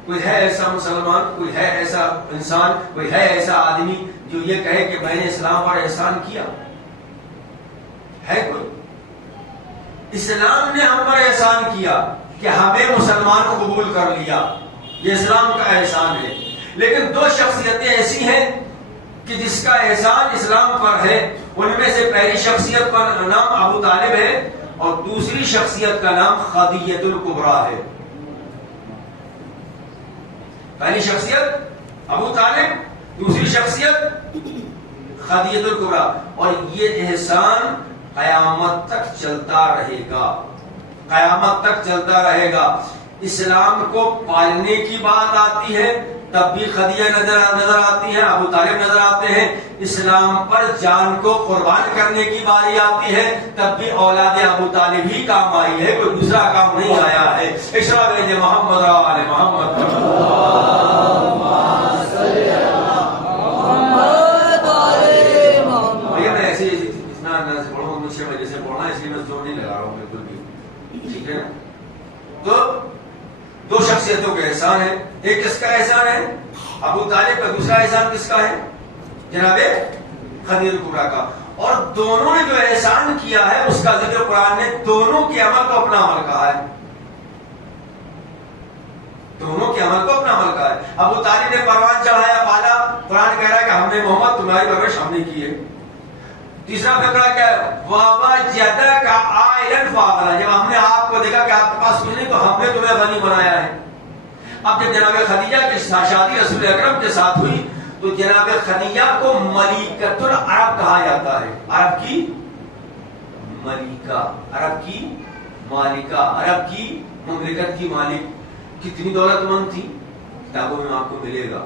کوئی ہے ایسا مسلمان، کوئی ہے ایسا انسان، کوئی ہے ایسا آدمی جو یہ کہے کہ میں نے اسلام پر احسان کیا؟ ہے کوئی؟ اسلام نے ہم پر احسان کیا کہ ہمیں مسلمان قبول کر لیا، یہ اسلام کا احسان ہے. لیکن دو شخصیتیں ایسی ہیں کہ جس کا احسان اسلام پر ہے. ان میں سے پہلی شخصیت کا نام ابو طالب ہے اور دوسری شخصیت کا نام خدیجہ الکبریٰ ہے. پہلی شخصیت ابو طالب، دوسری شخصیت خدیجہ الکبریٰ. اور یہ احسان قیامت تک چلتا رہے گا، قیامت تک چلتا رہے گا. اسلام کو پالنے کی بات آتی ہے تب بھی خدیجہ نظر آتی ہے، ابو طالب نظر آتے ہیں. اسلام پر جان کو قربان کرنے کی باری آتی ہے تب بھی اولاد ابو طالب ہی کام آئی ہے، کوئی دوسرا کام نہیں آیا ہے. اشراق محمد آل محمد. بھیا میں ایسے اتنا انداز سے پڑھوں، مجھ سے وجہ سے پڑھنا، اس لیے میں زور نہیں لگا رہا ہوں بالکل بھی. ٹھیک ہے نا؟ تو دو شخصیتوں کا احسان ہے. ایک کس کا احسان ہے؟ ابو طالب کا. دوسرا احسان کس کا ہے؟ جناب خدیجہ الکبریٰ کا. اور دونوں نے جو احسان کیا ہے اس کا ذکر قرآن نے دونوں کے عمل کو اپنا عمل کہا ہے. دونوں کے عمل کو اپنا عمل کہا ہے. ابو طالب نے پروان چڑھایا، پالا. قرآن کہہ رہا ہے کہ ہم نے محمد تمہاری پرورش ہم نے کی ہے. تیسرا فقرہ کیا ہے؟ وَوَجَدَكَ عَائِلًا فَأَغْنَىٰ. جب ہم نے آپ کو دیکھا کہ آپ کے پاس کچھ نہیں تو ہم نے تمہیں غنی بنایا ہے. اب جب جناب خدیجہ کی شادی رسول اکرم کے ساتھ ہوئی تو جناب خدیجہ کو ملیکۃ العرب کہا جاتا ہے. عرب کی ملیکہ، عرب کی مالکہ، عرب کی مملکت کی مالک. کتنی دولت مند تھی، کتابوں میں آپ کو ملے گا.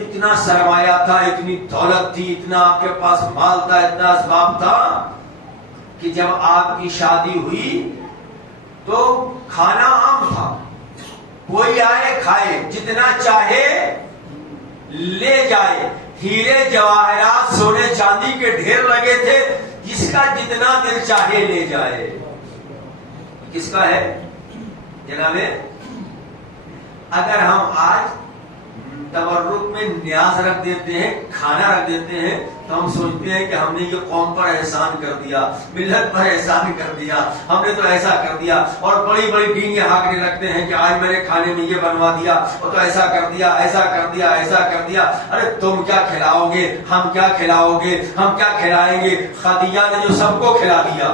اتنا سرمایہ تھا، اتنی دولت تھی، اتنا آپ کے پاس مال تھا، اتنا اسباب تھا کہ جب آپ کی شادی ہوئی تو کھانا عام تھا. کوئی آئے کھائے، جتنا چاہے لے جائے. ہیرے جواہرات سونے چاندی کے ڈھیر لگے تھے، جس کا جتنا دل چاہے لے جائے. کس کا ہے جناب؟ اگر ہم آج تبرک میں نیاز رکھ دیتے ہیں، کھانا رکھ دیتے ہیں تو ہم سوچتے ہیں کہ ہم نے یہ قوم پر احسان کر دیا، ملت پر احسان کر دیا، ہم نے تو ایسا کر دیا. اور بڑی بڑی ڈینگیں ہانکنے لگتے ہیں کہ آج میں نے کھانے میں یہ بنوا دیا، اور تو ایسا کر دیا، ایسا کر دیا، ایسا کر دیا. ارے تم کیا کھلاؤ گے، ہم کیا کھلاؤ گے، ہم کیا کھلائیں گے؟ خدیجہ نے جو سب کو کھلا دیا،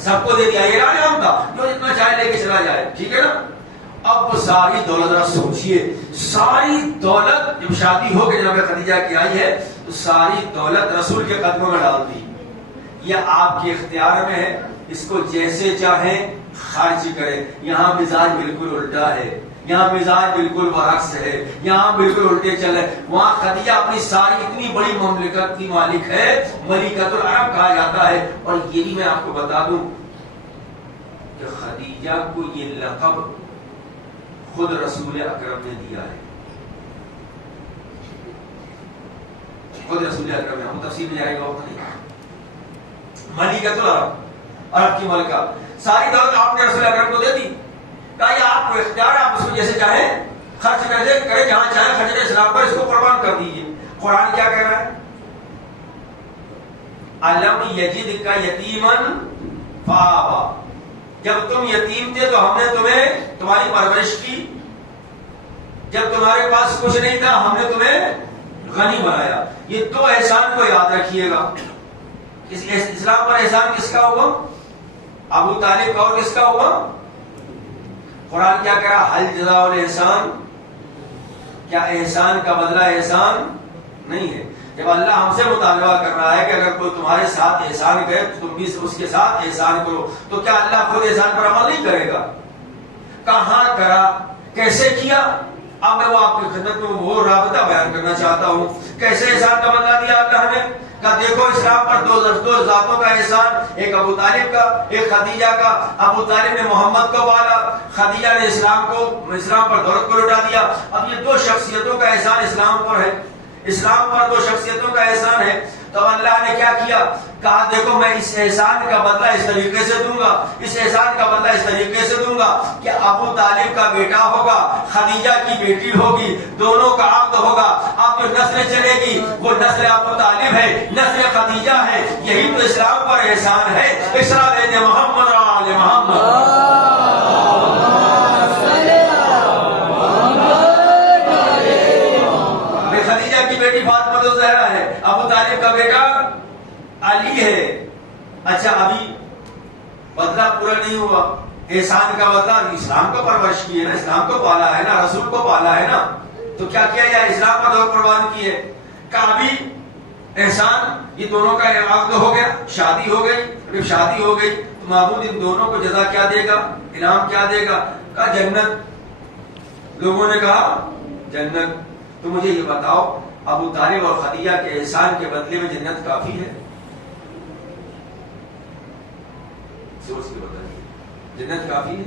سب کو دے دیا. یہ نام تھا جو جتنا چاہے لے کے چلا جائے. ٹھیک ہے نا؟ اب ساری دولت ذرا سوچئے، ساری دولت جب شادی ہو کے جناب خدیجہ کی آئی ہے تو ساری دولت رسول کے قدموں میں ڈال دی. یہ آپ کے اختیار میں ہے، اس کو جیسے چاہیں خرچ کریں. یہاں مزاج بالکل الٹا ہے، یہاں مزاج بالکل برعکس ہے، یہاں بالکل الٹے چلے. وہاں خدیجہ اپنی ساری اتنی بڑی مملکت کی مالک ہے، ملکۃ العرب کہا جاتا ہے. اور یہ بھی میں آپ کو بتا دوں کہ خدیجہ کو یہ لقب خود رسول اکرم نے دیا ہے. خود رسول اکرم نے، ہم تفصیل میں جائے گا وقت نہیں. ملکۃ العرب، عرب کی ملکہ، ساری دولت آپ نے رسول اکرم کو دے دی. کہا یہ آپ کو اختیار ہے، آپ اس کو جیسے چاہیں خرچ کریں، جہاں چاہیں خرچ کریں، اسلام پر اس کو قربان کر دیجیے. قرآن کیا کہہ رہا ہے؟ الم یجدک یتیما فآویٰ، جب تم یتیم تھے تو ہم نے تمہیں تمہاری پرورش کی، جب تمہارے پاس کچھ نہیں تھا ہم نے تمہیں غنی بنایا. یہ دو احسان کو یاد رکھیے گا. اس اسلام پر احسان کس کا ہوگا؟ ابو طالب کا. اور کس کا ہوگا؟ قرآن کیا کہہ رہا؟ حل جزاء الاحسان، کیا احسان کا بدلہ احسان نہیں ہے؟ جب اللہ ہم سے مطالبہ کر رہا ہے کہ اگر کوئی تمہارے ساتھ احسان کرے تو تم بھی اس کے ساتھ احسان کرو، تو کیا اللہ خود احسان پر عمل نہیں کرے گا؟ کہاں کرا، کیسے کیا؟ اب میں وہ آپ کی خدمت میں وہ رابطہ بیان کرنا چاہتا ہوں. کیسے احسان کا بدلہ دیا اللہ نے؟ کہ دیکھو اسلام پر دو ذاتوں کا احسان، ایک ابو طالب کا، ایک خدیجہ کا. ابو طالب نے محمد کو پالا، خدیجہ نے اسلام پر دولت کو لٹا دیا. اب یہ دو شخصیتوں کا احسان اسلام پر ہے، اسلام پر دو شخصیتوں کا احسان ہے. تو اللہ نے کیا کیا؟ کہا دیکھو میں اس احسان کا بدلہ اس طریقے سے دوں گا، اس احسان کا بدلہ اس طریقے سے دوں گا کہ ابو طالب کا بیٹا ہوگا، خدیجہ کی بیٹی ہوگی، دونوں کا عقد ہوگا. اب جو نسل چلے گی وہ نسل ابو طالب ہے، نسل خدیجہ ہے. یہی تو اسلام پر احسان ہے. اسرا بین محمد و آل محمد. خدیجہ کی بیٹی فاطمہ الزہرا ہے، ابو طالب کا بیٹا علی ہے. اچھا ابھی بدلہ پورا نہیں ہوا، احسان کا بدلہ اسلام کو پرورش کی ہے نا، اسلام کو پالا ہے نا، رسول کو پالا ہے نا، تو کیا کیا جائے؟ اسلام پر دولت قربان کی ہے. کہ ابھی احسان یہ دونوں کا عقد ہو گیا، شادی ہو گئی. جب شادی ہو گئی تو معبود ان دونوں کو جزا کیا دے گا، انعام کیا دے گا؟ کہا جنت. لوگوں نے کہا جنت. تو مجھے یہ بتاؤ ابو طالب اور خدیجہ کے احسان کے بدلے میں جنت کافی ہے؟ سوچ کے بتائیے. جنت کافی ہے؟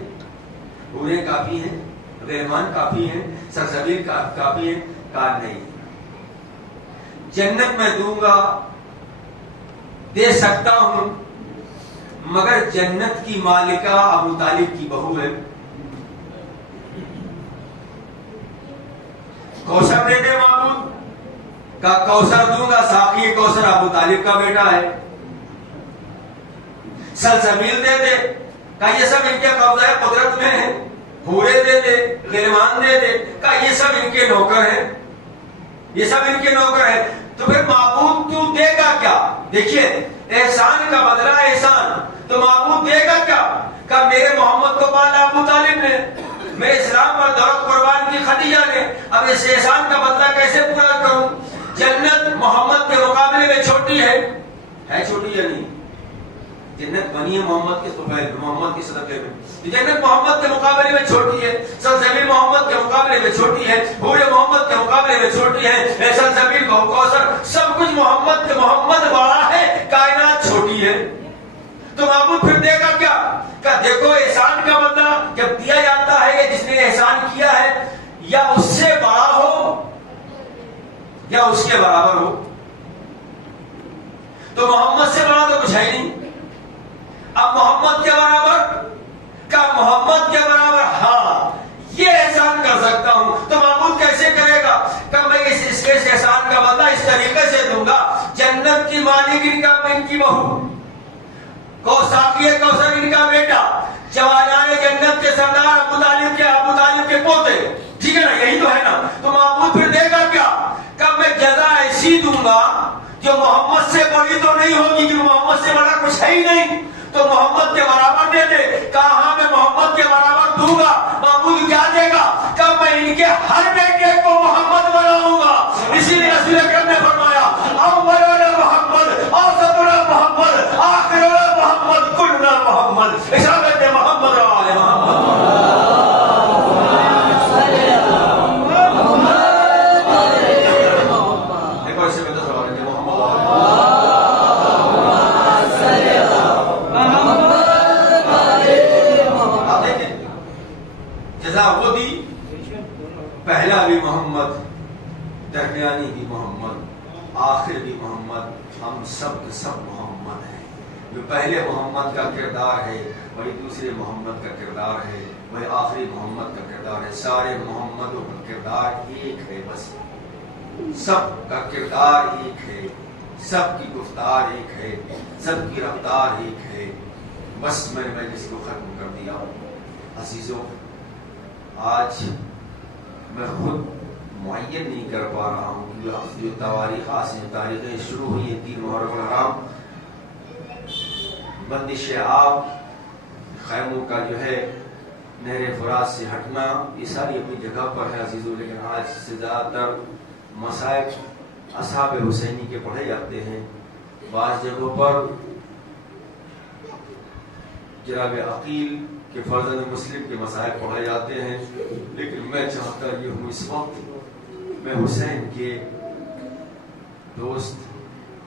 حوریں کافی ہیں؟ غلمان کافی ہیں؟ سرزمین کافی ہیں؟ کہا نہیں. جنت میں دوں گا، دے سکتا ہوں، مگر جنت کی مالکہ ابو طالب کی بہو ہے. کوثر دے دے معبود. کا کوثر دوں گا، ساقی کوثر ابو طالب کا بیٹا ہے. سلسبیل دے دے. کا یہ سب ان کے قبضہ قدرت میں ہے. حورے دے دے، غلمان دے دے. کا یہ سب ان کے نوکر ہیں، یہ سب ان کے نوکر ہیں. تو پھر معبود تو دے گا کیا؟ دیکھیے احسان کا بدلہ احسان. تو معبود دے گا کیا؟ کہ میرے محمد کو پالا ابو طالب نے، میرے اسلام پر دولت قربان کی خدیجہ نے. اب اس احسان کا بدلہ کیسے پورا کروں؟ جنت محمد کے مقابلے میں چھوٹی ہے چھوٹی یا نہیں؟ جنت بنی ہے محمد کے طفیل، محمد کے صدقے میں. جنت محمد کے مقابلے میں چھوٹی ہے. سلسبیل محمد کے مقابلے میں چھوٹی ہے. حوریں محمد کے مقابلے میں چھوٹی ہے. سلسبیل کوثر سب کچھ محمد کے، محمد بڑا ہے، کائنات چھوٹی ہے. تو معبود پھر دے گا کیا؟ کہ دیکھو احسان کا بدلہ جب دیا جاتا ہے، جس نے احسان کیا ہے یا اس سے بڑا ہو یا اس کے برابر ہو. تو محمد سے بڑا تو کچھ ہے نہیں. اب محمد کے برابر، کا محمد کے برابر ہاں یہ احسان کر سکتا ہوں. تو معبود کیسے کرے گا؟ کہ میں اس احسان کا بدلہ اس طریقے سے دوں گا. جنت کی مالکن کا ان کی بہو، ساقی کوثر ان کا بیٹا، جوانان جنت کے سردار ابو طالب کے پوتے. ٹھیک ہے نا؟ یہی تو ہے نا. تو معبود پھر دے گا کیا؟ کہ میں جزا ایسی دوں گا جو محمد سے بڑی تو نہیں ہوگی، کہ محمد سے بڑا کچھ ہے ہی نہیں. تو محمد کے برابر دے دے. کہاں میں محمد کے برابر دوں گا. معبود کیا دے گا؟ کہ میں ان کے ہر بیٹے کو محمد بناؤں گا. اسی لیے رسول اکرم نے فرمایا اولنا محمد، اوسطنا محمد، آخرنا محمد، کلنا محمد. اشارت محمد و آل محمد. دیکھو اس سے میں تو سوال ہے محمد و آل. آپ دیکھیں جزا وہ دی، پہلا بھی محمد، درمیانی بھی محمد، آخر سب کے سب محمد ہیں. جو پہلے محمد کا کردار ہے وہی دوسرے محمد کا کردار ہے, وہی آخری محمد کا کردار ہے. سارے محمدوں کا کردار ایک ہے, بس سب کا کردار ایک ہے, سب کی گفتار ایک ہے, سب کی رفتار ایک ہے. بس میں مجلس کو ختم کر دیا. عزیزوں, آج میں خود معین نہیں کر پا رہا ہوں کہ جو تاریخیں شروع ہوئی ہیں 3 محرم الحرام, بندش آب, خیموں کا جو ہے نہر فرات سے ہٹنا, یہ ساری اپنی جگہ پر ہے عزیزوں. لیکن آج سے زیادہ تر مصائب اصحاب حسینی کے پڑھے جاتے ہیں. بعض جگہوں پر جناب عقیل کے فرزند مسلم کے مسائل پڑھے جاتے ہیں. لیکن میں چاہتا یہ ہوں اس وقت میں حسین کے دوست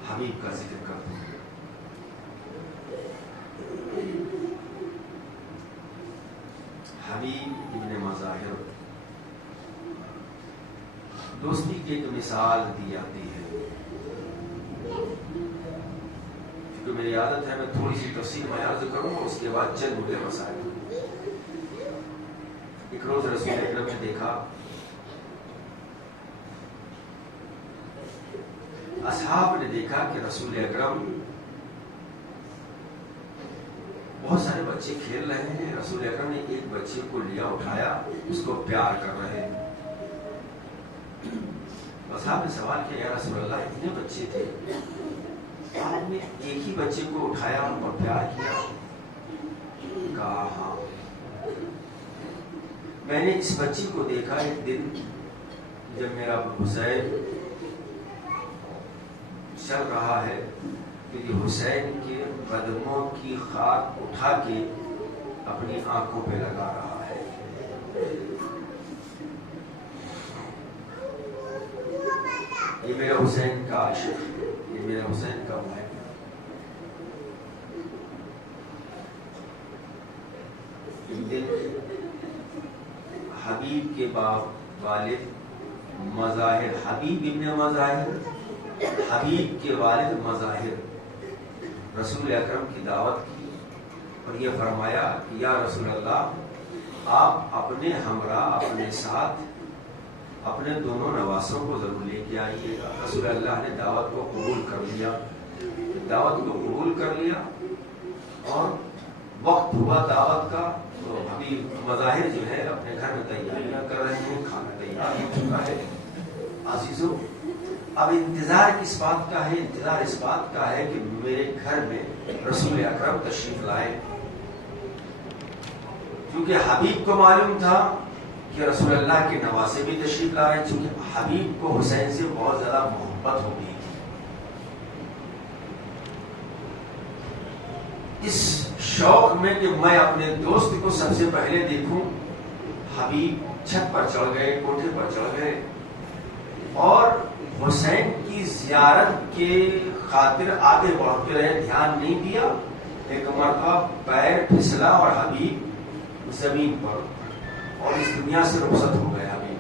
حبیب کا ذکر کرتا ہوں. حبیب ابن مظاہر, دوستی کی ایک مثال دی جاتی ہے. کیونکہ میری عادت ہے میں تھوڑی سی تفصیل میں عرض کروں اور اس کے بعد چند مدعے مسائل. ایک روز رسول اکرم نے دیکھا, اصحاب نے دیکھا کہ رسول اکرم بہت سارے بچے کھیل رہے ہیں. رسول اکرم نے ایک بچے کو لیا, اٹھایا, اس کو پیار کر رہے ہیں. اصحاب نے سوال کیا, یا رسول اللہ اتنے بچے تھے, آپ نے ایک ہی بچے کو اٹھایا اور پیار کیا؟ کہا ہاں, میں نے اس بچی کو دیکھا ایک دن جب میرا حسین چل رہا ہے کہ یہ حسین کے قدموں کی خاک اٹھا کے اپنی آنکھوں پہ لگا رہا ہے. یہ میرا حسین کا عاشق, یہ میرا حسین کا محب. ایک دن حبیب کے باپ والد مظاہر, حبیب ابن مظاہر, حبیب کے والد مظاہر رسول اکرم کی دعوت کی اور یہ فرمایا کہ یا رسول اللہ, آپ اپنے ہمراہ, اپنے ساتھ اپنے دونوں نواسوں کو ضرور لے کے آئیے گا. رسول اللہ نے دعوت کو قبول کر لیا, دعوت کو قبول کر لیا اور وقت ہوا دعوت کا تو حبیب مظاہر جو ہے اپنے گھر میں تیاریاں کر رہے ہیں, کھانا تیار ہو چکا ہے. عزیزوں, اب انتظار کس بات کا ہے؟ انتظار اس بات کا ہے کہ میرے گھر میں رسول اکرم تشریف لائے. کیونکہ حبیب کو معلوم تھا کہ رسول اللہ کے نواسے بھی تشریف لا رہے ہیں, چونکہ حبیب کو حسین سے بہت زیادہ محبت ہو گئی تھی. اس شوق میں کہ میں اپنے دوست کو سب سے پہلے دیکھوں, حبیب چھت پر چڑھ گئے, کوٹھے پر چڑھ گئے اور حسین کی زیارت کے خاطر آگے بڑھتے رہے, دھیان نہیں دیا. ایک مرتبہ پیر پھسلا اور حبیب زمین پر اور اس دنیا سے رخصت ہو گیا. حبیب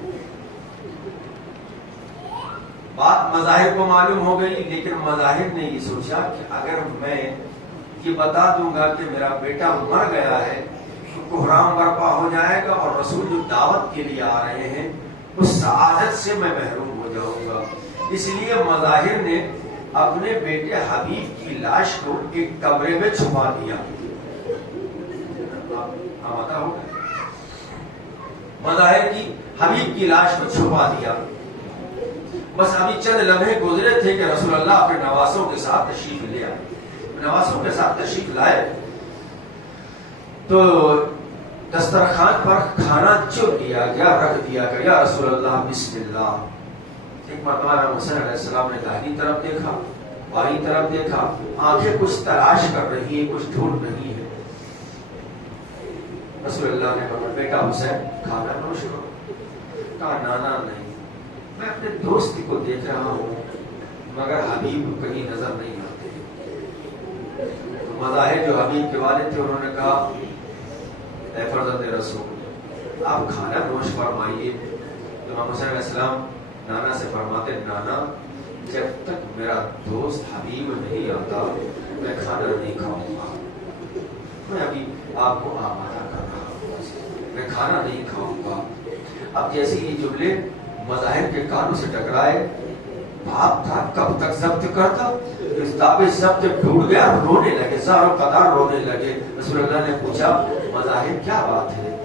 بات مظاہر کو معلوم ہو گئی, لیکن مظاہر نے یہ سوچا کہ اگر میں یہ بتا دوں گا کہ میرا بیٹا مر گیا ہے تو کوہرام برپا ہو جائے گا اور رسول جو دعوت کے لیے آ رہے ہیں اس سعادت سے میں محروم ہو جاؤں گا. اس لیے مظاہر نے اپنے بیٹے حبیب کی لاش کو ایک کمرے میں چھپا دیا. مظاہر کی حبیب کی لاش کو چھپا دیا. بس ابھی چند لمحے گزرے تھے کہ رسول اللہ اپنے نواسوں کے ساتھ تشریف لے آئے. نواسوں کے ساتھ تشریف لائے تو دسترخوان پر کھانا چن دیا گیا, رکھ دیا گیا. یا رسول اللہ بسم اللہ. ایک مرتبہ امام حسین علیہ السلام نے داہنی طرف دیکھا, بائیں طرف دیکھا, آنکھیں کچھ تلاش کر رہی ہیں, کچھ ڈھونڈ رہی ہیں. رسول اللہ نے کہا بیٹا حسین کھانا نوش کرو. کہا نانا نہیں, میں اپنے دوست کو دیکھ رہا ہوں مگر حبیب کہیں نظر نہیں آتے. مظاہر جو حبیب کے والد تھے انہوں نے کہا اے فرزند رسول آپ کھانا نوش فرمائیے. امام حسین علیہ السلام نانا سے فرماتے نانا جب تک میرا دوست حبیب نہیں آتا میں کھانا نہیں کھاؤں گا. میں ابھی آپ کو آمادہ کر رہا ہوں, میں کھانا نہیں کھاؤں گا. اب جیسے یہ جملے مظاہر کے کانوں سے ٹکرائے, باپ تھا کب تک ضبط کرتا, کتاب ضبط ڈھونڈ گیا, رونے لگے, زاروں قدار رونے لگے. رسول اللہ نے پوچھا مظاہر کیا بات ہے؟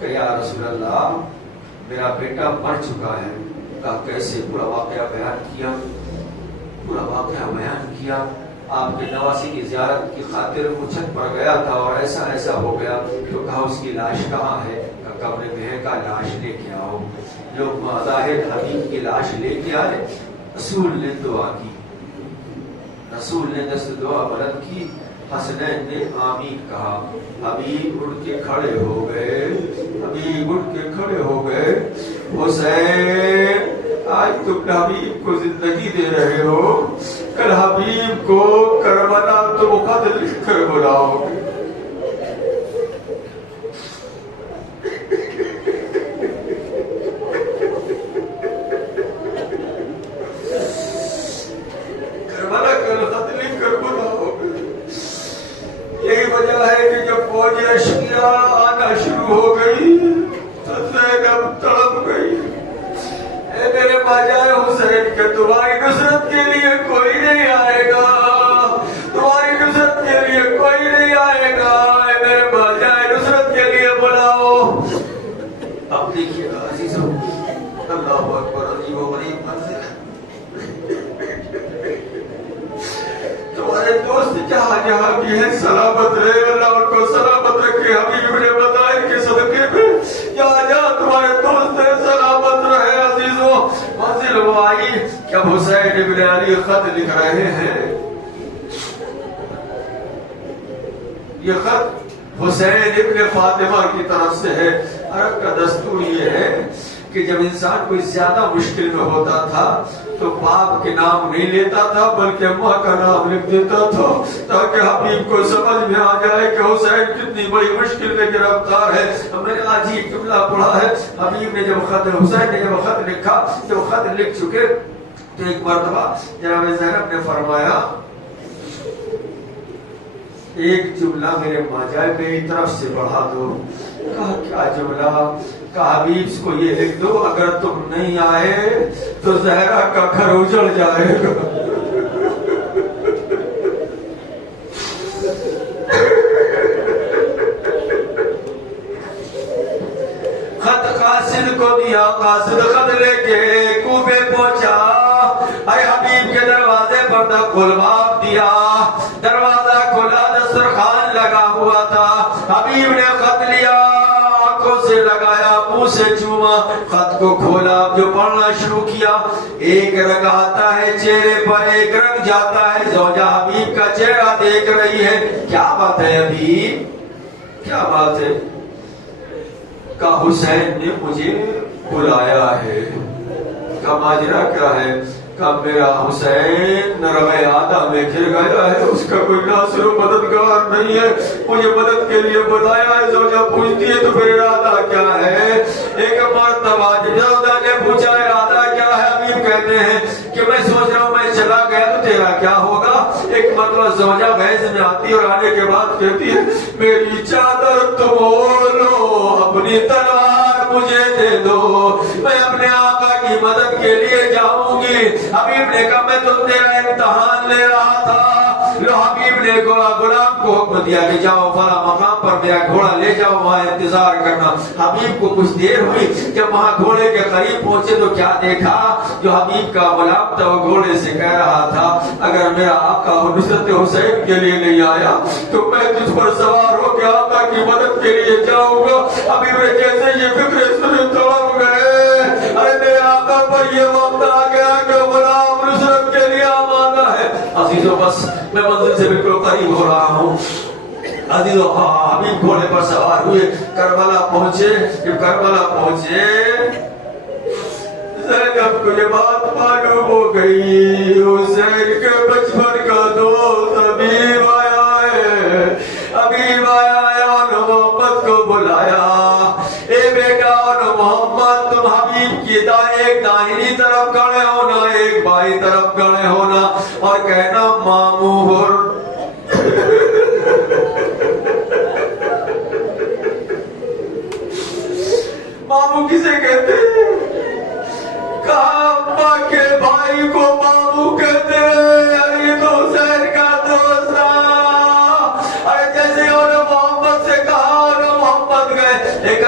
کہ یا رسول اللہ میرا بیٹا مر چکا ہے. کہا کیسے؟ پورا واقعہ بیان کیا, پورا واقعہ بیان کیا. آپ کے نواسی کی زیارت کی خاطر وہ چھت پر گیا تھا اور ایسا ایسا ہو گیا. تو کہا اس کی لاش کہاں ہے؟ قبر میں ہے. کا لاش لے کے آؤ. جو مظاہر حبیب کی لاش لے کے آئے, رسول نے دعا کی, رسول نے دست دعا بلند کی. حسنین نے آمین کہا. حبیب اٹھ کے کھڑے ہو گئے, حبیب اٹھ کے کھڑے ہو گئے. حسین آج تم حبیب کو زندگی دے رہے ہو, کل حبیب کو کربلا تم خط لکھ کر بلاؤ گے. کربلا کل خط لکھ کر بلاؤ گے. یہی وجہ ہے کہ جب فوج اشقیا آنا شروع ہو گئی تو زینب تڑپ گئی. اے میرے باجائے حسین کہ تمہاری نصرت کے لیے کوئی نہیں آئے گا, تمہاری نصرت کے لیے کوئی نہیں آئے گا. اے میرے باجائے نصرت کے لیے بلاؤ. اب دیکھیے گا عزیزوں, اللہ اکبر, عجیب و غریب منظر ہے. تمہارے دوست جہاں جہاں بھی ہیں سلامت رہے, اللہ ان کو سلامت رکھے. حبیب نے بتایا کے صدقے میں جہاں جہاں تمہارے دوست ہیں سلامت رہے. عزیزوں منزل وہ آئی کہ اب حسین ابن علی خط لکھ رہے ہیں. یہ خط حسین ابن فاطمہ کی طرف سے ہے. عرب کا دستور یہ ہے کہ جب انسان کوئی زیادہ مشکل میں ہوتا تھا تو باپ کے نام نہیں لیتا تھا بلکہ ماں کا نام لکھ دیتا تھا, تاکہ حبیب کو سمجھ میں آ جائے کہ حسین کتنی بڑی مشکل میں گرفتار ہے. ہم نے آج ہی جملہ پڑھا ہے, حبیب نے جب خط, حسین نے جب خط لکھا, جب خط لکھ چکے تو ایک مرتبہ جناب زینب نے فرمایا ایک جملہ میرے ماجائے میری طرف سے بڑھا دو. کہا کیا جملہ؟ کہا حبیب کو یہ لکھ دو اگر تم نہیں آئے تو زہرا کا گھر اجڑ جائے گا. خط قاصد کو دیا, قاصد خط لے کے کوفے پہنچا. اے حبیب کے دروازے پر کھلوا دیا, دروازہ کھلا, دسترخوان لگا ہوا تھا. حبیب نے خط لیا, آنکھوں سے لگایا, منہ سے چوما, خط کو کھولا, جو پڑھنا شروع کیا. ایک رنگ آتا ہے چہرے پر, ایک رنگ جاتا ہے. زوجہ حبیب کا چہرہ دیکھ رہی ہے. کیا بات ہے حبیب, کیا بات ہے؟ کہ حسین نے مجھے بلایا ہے. کا ماجرا کیا ہے؟ کہ میرا حسین نرغے آدھا میں گر گیا ہے, اس کا کوئی ناصر و مددگار نہیں ہے, مجھے مدد کے لیے بتایا ہے. زوجہ پوچھتی ہے تو پھر ارادہ کیا ہے؟ ایک مرتبہ زوجہ نے پوچھا ارادہ کیا ہے؟ حبیب کہتے ہیں کہ میں سوچ رہا ہوں میں چلا گیا تو تیرا کیا ہوگا. ایک مرتبہ زوجہ بحث میں آتی اور آنے کے بعد کہتی ہے میری چادر تم اوڑھ لو, اپنی تلوار مجھے دے دو, میں اپنے آقا کی مدد کے لیے جاؤں گی. حبیب نے کہا میں تو تیرا امتحان لے رہا تھا. لو حبیب نے غلام کو حکم دیا کہ جاؤ فلاں مقام پر میرا گھوڑا لے جاؤ, وہاں انتظار کرنا. حبیب کو کچھ دیر ہوئی, جب وہاں گھوڑے کے قریب پہنچے تو کیا دیکھا؟ جو حبیب کا غلام تھا وہ گھوڑے سے کہہ رہا تھا اگر میرا آقا نصرت حسین کے لیے نہیں آیا تو میں تجھ پر سوار ہو کے آقا کی مدد کے لیے جاؤں گا. حبیب نے کیسے یہ فکر اس میں تڑپ گئے, ارے میرے آقا پر یہ وقت آ گیا کہ غلام نصرت کے لیے آمادہ ہے. عزیزو بس میں منزل سے بالکل قریب ہو رہا ہوں. عزیزو حبیب گھوڑے پر سوار ہوئے, کربلا پہنچے. جب کربلا پہنچے زینب کو یہ بات معلوم ہو گئی, حسین کے بچپن کا دوست حبیب آیا ہے. حبیب آیا ہے اور محمد کو بلایا. اے بیٹا اور محمد تم حبیب کی ایک داہنی طرف کھڑے ہونا, ایک بائیں طرف کسے کہتے ہیں؟ کہا ابا کے بھائی کو